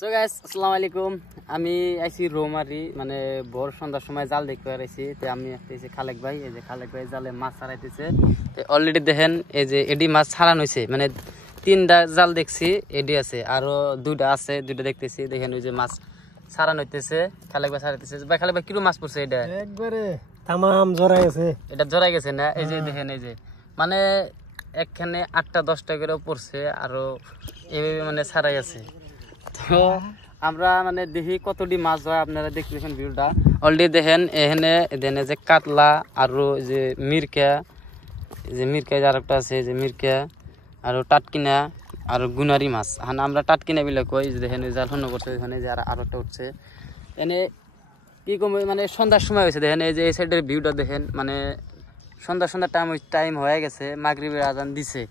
So guys আসসালামু আলাইকুম। আমি আইছি রোমারি মানে ভোর সন্ধ্যার সময় জাল দেখতে আইছি। তো আমি আসতেছি খালেক ভাই, এই যে খালেক ভাই জালে মাছ ছাড়াইতেছে। তো অলরেডি দেখেন এই যে এডি মাছ ছাড়ানো হয়েছে, মানে 3টা জাল দেখছি, এডি আছে আরো 2টা আছে, 2টা দেখতেছি। দেখেন ওই যে মাছ ছাড়ানো হইতেছে, খালেক ভাই ছাড়াইতেছে। ভাই খালেক ভাই কিরো মাছ পড়ছে? এটা একবারে তামাম জড়াই আছে, এটা জড়াই গেছে না? এই যে দেখেন এই যে মানে একখানে 8টা 10টা করে পড়ছে, আরো এইভাবে মানে ছাড়াই আছে। তো আমরা মানে দেখি কতটি মাছ হয়, আপনারা দেখতেছেন ভিউটা। অলরেডি দেখেন এখানে দেন যে কাতলা আর যে মিরকা, যে মিরকা আর একটা আছে, যে মিরকা আর টাটকিনা আর গুনারি মাছ। হ্যাঁ আমরা টাটকিনা বিলে কই। দেখেন জাল হন্য করছে ওইখানে, যে আর একটা উঠছে। এনে কি কম মানে সন্ধ্যার সময় হয়েছে। দেখেন এই যে এই সাইডের ভিউটা দেখেন, মানে সন্ধ্যা টাইম হয়ে গেছে, মাগরিবের আজান দিছে।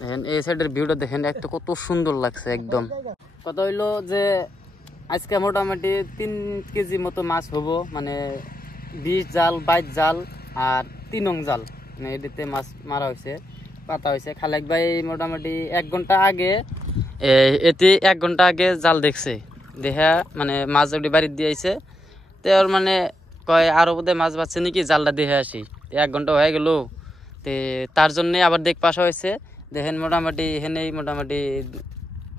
দেখেন এই সাইডের ভিউটা দেখেন, একটা কত সুন্দর লাগছে একদম। কথা হইলো যে আজকে মোটামুটি 3 কেজি মতো মাছ হবো, মানে 20 জাল 22 জাল আর 3 নং জাল, মানে এটিতে মাছ মারা হয়েছে, পাতা হয়েছে। খালেক ভাই মোটামুটি 1 ঘন্টা আগে এতে 1 ঘন্টা আগে জাল দেখছে, দেখা মানে মাছ ওটি বাড়ির দিয়ে আইছে। তো ওর মানে কয় আরো বোধহয় মাছ বাচ্ছে নাকি, জালটা দেখে আসি। 1 ঘন্টা হয়ে গেল, তে তার জন্যে আবার দেখ পাশা হয়েছে। দেখেন মোটামুটি এখানেই মোটামুটি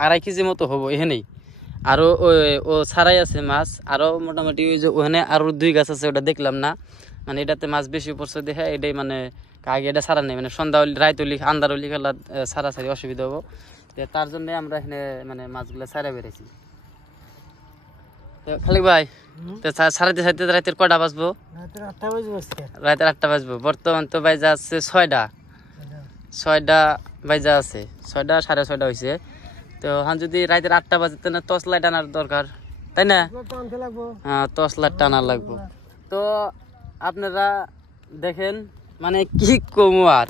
2.5 কেজি মতো হবো এখানেই। আরো ও ছাড়াই আছে মাছ, আরো মোটামুটি ওই যে ওখানে আরো 2 গাছ আছে, ওটা দেখলাম না। মানে এটাতে মাছ বেশি পড়ছে দেখে এটাই মানে আগে এটা ছাড়া নেই, মানে সন্ধ্যা হলি রাত হলি আন্ধার হলি খেলা ছাড়াছাড়ি অসুবিধা হবো। তার জন্য আমরা এখানে মানে মাছগুলো ছাড়া বেড়েছি। খালেক ভাই ছাড়াইতে ছাড়াইতে রাতের কটা বাজবো? রাতের 8টা বাজবো। বর্তমান তো বাইজা আছে 6টা বাইজা আছে, 6টা 6:30 হয়েছে। তো হ্যাঁ যদি রাতের 8টা বাজে তো টর্চ লাইট আনার দরকার, তাই না? হ্যাঁ টর্চ লাইট টানা লাগবো। তো আপনারা দেখেন মানে কি কমু আর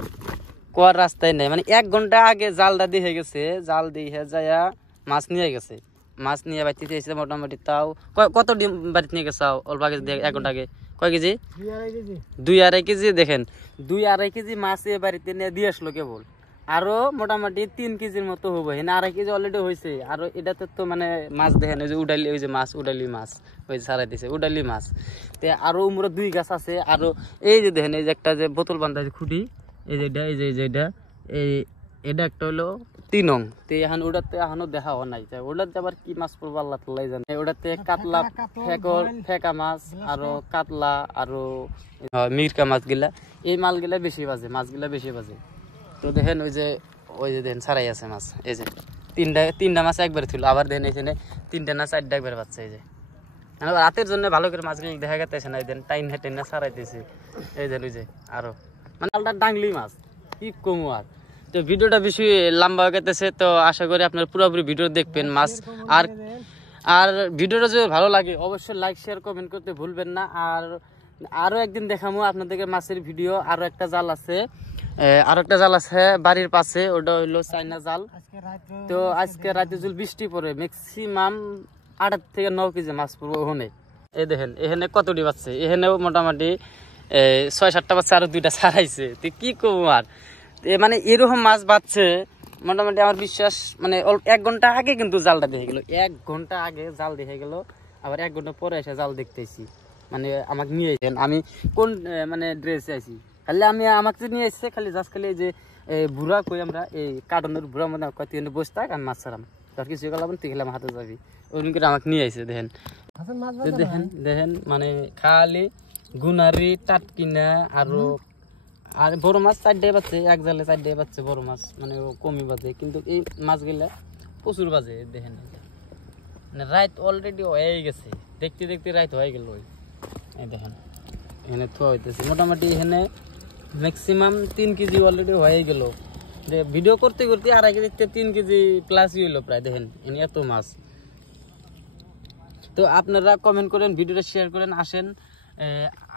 কোয়ার রাস্তায় নেই, মানে 1 ঘন্টা আগে জালটা দিয়ে গেছে, জাল দিয়ে যাইয়া মাছ নিয়ে গেছে। মাছ নিয়ে বাড়িতে এসেছে মোটামুটি, তাও কত ডিম বাড়িতে নিয়ে গেছে অল্প আগে 1 ঘন্টা আগে? কয় কেজি? 2-2.5 কেজি। দেখেন 2-2.5 কেজি মাছ এ বাড়িতে নিয়ে দিয়ে আসলো কেবল। আরো মোটামুটি 3 কেজির মতো হবো, হ্যাঁ 2.5 কেজি অলরেডি হয়েছে। আরো এটাতে তো মানে মাছ দেখেন ওই যে উডালি, ওই যে মাছ উডালি মাছ ওই যে ছাড়াই দিছে উডালি মাছ। তে আরো উমরা 2 গাছ আছে। আরো এই যে দেখেন এই যে একটা যে বোতল বান্ধা আছে খুঁটি, এই যে এটা, এই যে এটা, এটা একটা হলো 3 নং। তো এখন ওটাতে এখনো দেখা হওয়া নাই, ওটাতে আবার কি মাছ পড়বো আল্লাহ তাআলাই জানে। ওটাতে কাতলা ফেকা মাছ, আরো কাতলা, আরো মিরকা মাছ গিলা, এই মাছগুলা বেশি বাজে, মাছগুলা বেশি বাজে। তো দেখেন ওই যে দেখেন ছাড়াই আছে মাছ, এই যে 3টা মাছ একবার ছিল, আবার দেখেন এখানে 3টা না 4টা একবার পাচ্ছে। এই যে রাতের জন্য ভালো করে মাছগুলো দেখা গেছে না, এই দেন টাইম হেঁটে না ছাড়াইতেছে। এই দেন ওই যে আরো মানে আলটা ডাংলি মাছ, কি কমু আর। তো ভিডিওটা বেশি লম্বা হয়ে গেছে, তো আশা করি আপনার পুরোপুরি ভিডিও দেখবেন মাছ। আর ভিডিওটা যদি ভালো লাগে অবশ্যই লাইক শেয়ার কমেন্ট করতে ভুলবেন না। আর আরো একদিন দেখাবো আপনাদেরকে মাছের ভিডিও। আরো একটা জাল আছে বাড়ির পাশে, ওটা হইলো চাইনা জাল। তো আজকে রাতে যদি বৃষ্টি পড়ে ম্যাক্সিমাম 8 থেকে 9 কেজি মাছ পড়বো ওখানে। এই দেখেন এখানে কতটি বাচ্চা, এখানেও মোটামুটি 6-7টা বাচ্চা, আরো 2টা ছাড়াইছে। তো কি করবো আর, মানে এরকম মাছ বাচ্ছে মোটামুটি আমার বিশ্বাস। মানে 1 ঘন্টা আগে কিন্তু জালটা দেখে গেল, 1 ঘন্টা আগে জাল দেখে গেল, আবার 1 ঘন্টা পরে এসে জাল দেখতেছি। মানে আমাকে নিয়ে এসেছেন, আমি কোন মানে ড্রেসে আছি, খালি আমি আমাকে নিয়ে এসছে খালি জাস্ট খালি এই যে বুড়া কই আমরা এই কার্টনের বুড়া মধ্যে কত বসে থাক আমি মাছ ছাড়াম, তার কিছু গেলাম তুই খেলাম হাতে যাবি, ওরকম করে আমাকে নিয়ে আসছে। দেখেন দেখেন মানে খালি গুনারি টাটকিনা আর বড় মাছ 4টাই বাজছে, 1 জালে 4টাই বাজছে বড় মাছ, মানে কমই বাজে, কিন্তু এই মাছগুলা প্রচুর বাজে। দেখেন মানে রাত অলরেডি হয়ে গেছে, দেখতে দেখতে রাত হয়ে গেল। এই দেখেন এখানে থোয়া হইতেছে মোটামুটি, এখানে ম্যাক্সিমাম 3 কেজি অলরেডি হয়ে গেল। যে ভিডিও করতে করতে 2.5 কেজি 3 কেজি প্লাসই হইলো প্রায়। দেখেন এনে এত মাছ। তো আপনারা কমেন্ট করেন, ভিডিওটা শেয়ার করেন,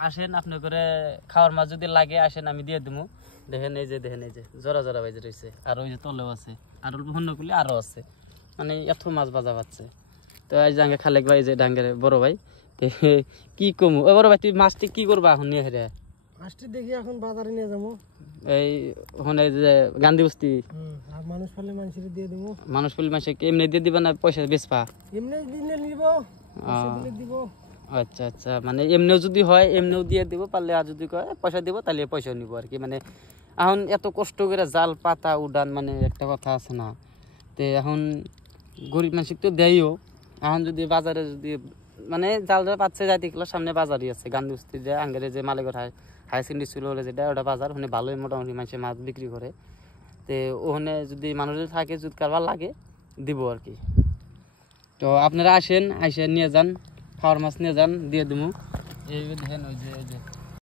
আসেন আপনার করে খাওয়ার মাছ যদি লাগে আসেন, আমি দিয়ে দেবো। দেখেন এই যে জোড়া বাজে রয়েছে, আর ওই যে তলেও আছে, আর অল্প অন্য করলে আরও আছে, মানে এত মাছ বাজা পাচ্ছে। তো এই যে খালেক ভাই, যে ডাঙ্গের বড় ভাই, কি কমু? ও বড় ভাই তুই মাছটি কি করবা এখন নিয়ে হেরে? মাছটি দেখি এখন বাজারে নিয়ে যাবো। এই ওখানে যে গান্ধী বস্তি আর মানুষ পেলে মানুষের দিয়ে দেবো। মানুষ পেলে মানুষকে এমনি দিয়ে দিবা না পয়সা বেচবা? এমনি দিলে নিব, পয়সা দিলে দিব। আচ্ছা আচ্ছা, মানে এমনিও যদি হয় এমনিও দিয়ে দিব পারলে, আর যদি কয় পয়সা দিব তাহলে পয়সা নিব আর কি। মানে এখন এত কষ্ট করে জাল পাতা উডান, মানে একটা কথা আছে না, তো এখন গরিব মানুষকে তো দেয়ও। এখন যদি বাজারে যদি মানে জাল ধরে পাচ্ছে যাইতে গেলে সামনে বাজারই আছে গান্ধী বস্তির যে আঙ্গেরে যে মালিকের হাই সেকেন্ডারি স্কুল হলে যেটা ওটা বাজার, ওখানে ভালোই মোটামুটি মানুষের মাছ বিক্রি করে। তো ওখানে যদি মানুষ যদি থাকে যদি কারবার লাগে দিব আর কি। তো আপনারা আসেন, আইসে নিয়ে যান, খাওয়ার মাছ নিয়ে যান, দিয়ে দেবো। এই দেখেন ওই যে